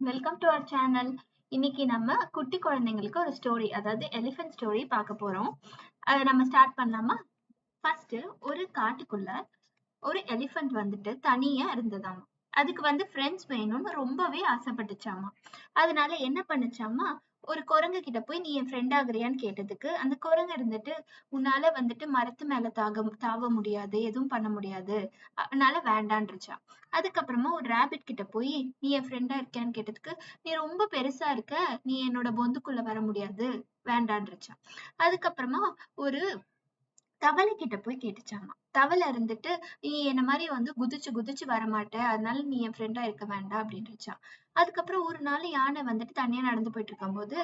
Welcome to our channel. இன்னைக்கு நம்ம குட்டி குழந்தைங்களுக்கு ஒரு ஸ்டோரி, அதாவது எலிஃபென்ட் ஸ்டோரி பார்க்க போறோம். அதை நம்ம ஸ்டார்ட் பண்ணலாமா? ஃபர்ஸ்ட், ஒரு காட்டுக்குள்ள ஒரு எலிஃபென்ட் வந்துட்டு தனியா இருந்ததாமா. அதுக்கு ஃப்ரெண்ட்ஸ் வேணும்னு ரொம்பவே ஆசைப்பட்டுச்சாமா. அதனால என்ன பண்ணுச்சாமா, ஒரு குரங்கு கிட்ட போய் நீ என் ஃப்ரெண்ட் ஆகுறியான்னு கேட்டதுக்கு அந்த குரங்கு இருந்துட்டு, உன்னால மரத்து மேல தாவ முடியாது, எதுவும் பண்ண முடியாது, அதனால வேண்டான்றுச்சாம். அதுக்கப்புறமா ஒரு ராபிட் கிட்ட போய் நீ என் ஃப்ரெண்டா இருக்கியான்னு கேட்டதுக்கு, நீ ரொம்ப பெருசா இருக்க, நீ என்னோட பொந்துக்குள்ள வர முடியாது, வேண்டான்றுச்சாம். அதுக்கப்புறமா ஒரு தவளை கிட்ட போய் கேட்டுச்சாமா. தவளை இருந்துட்டு, நீ என்ன மாதிரி குதிச்சு குதிச்சு வரமாட்ட, அதனால நீ என் ஃப்ரெண்டா இருக்க வேண்டாம் அப்படின்னுச்சாம். அதுக்கப்புறம் ஒரு நாள் யானை தனியா நடந்து போயிட்டு இருக்கும்போது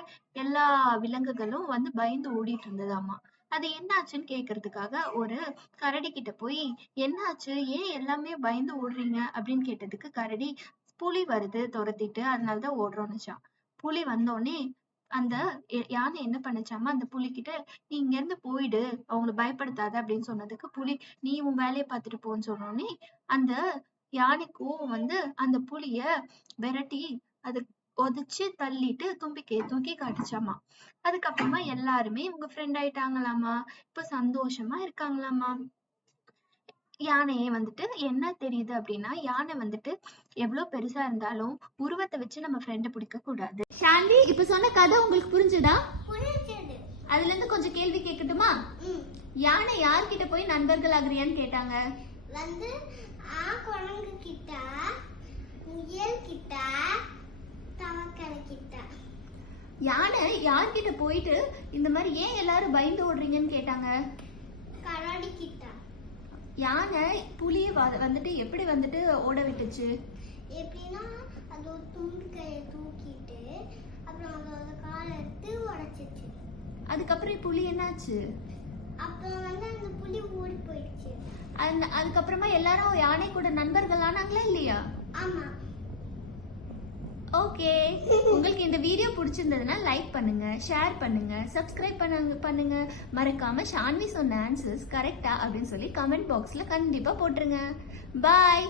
எல்லா விலங்குகளும் பயந்து ஓடிட்டு இருந்ததாமா. அது என்னாச்சுன்னு கேக்குறதுக்காக ஒரு கரடி கிட்ட போய், என்னாச்சு, ஏன் எல்லாமே பயந்து ஓடுறீங்க அப்படின்னு கேட்டதுக்கு கரடி, புலி வருது துரத்திட்டு, அதனாலதான் ஓடுறோம்னுச்சாம். புலி வந்தோடனே அந்த யானை என்ன பண்ணுச்சாமா, அந்த புலிகிட்ட, நீ இங்க இருந்து போயிடு, அவங்கள பயப்படுத்தாத அப்படின்னு சொன்னதுக்கு புலி, நீ உன் வேலையை பார்த்துட்டு போன்னு சொன்னோடனே அந்த யானை கோவம் அந்த புலிய விரட்டி அது உதைச்சு தள்ளிட்டு தூக்கி காட்டுச்சாமா. அதுக்கப்புறமா எல்லாருமே இவங்க ஃப்ரெண்ட் ஆயிட்டாங்களாமா. இப்ப சந்தோஷமா இருக்காங்களாமா. யானையே என்ன தெரியுது அப்படின்னா, யானை எவ்வளவு பெருசா இருந்தாலும் உருவத்தை வச்சு நம்ம ஃப்ரெண்ட பிடிக்க கூடாது. சாண்டி, இப்ப சொன்ன கதை உங்களுக்கு புரிஞ்சுதா? அதுல இருந்து கொஞ்சம் கேள்வி கேட்கட்டுமா? யானை யார்கிட்ட போய் நண்பர்கள் ஆகுறியான்னு கேட்டாங்க? குரங்கு கிட்ட, முயல் கிட்ட, தவக்கலை கிட்ட. யானை யார்கிட்ட போயிட்டு இந்த மாதிரி ஏன் எல்லாரும் பயந்து ஓடுறீங்கன்னு கேட்டாங்க? கரடி கிட்ட. யானை புலிய எப்படி ஓட விட்டுச்சு? எப்படின்னா, அது ஒரு துண்டு கையை தூக்கிட்டு அப்புறம் அதோட காலை எடுத்து உடைச்சிச்சு. அதுக்கப்புறம் புலி என்னாச்சு? அப்புறம் அந்த புலி ஓடி போயிடுச்சு. அதுக்கப்புறமா எல்லாரும் யானை கூட நண்பர்கள் ஆனாங்களா இல்லையா? ஆமா. ஓகே. உங்களுக்கு இந்த வீடியோ பிடிச்சிருந்ததுன்னா லைக் பண்ணுங்க, ஷேர் பண்ணுங்க, சப்ஸ்கிரைப் பண்ணுங்க. மறக்காம ஷான்வி சொன்ன ஆன்சர்ஸ் கரெக்டா அப்படின்னு சொல்லி கமெண்ட் பாக்ஸ்ல கண்டிப்பா போட்டுருங்க. பாய்.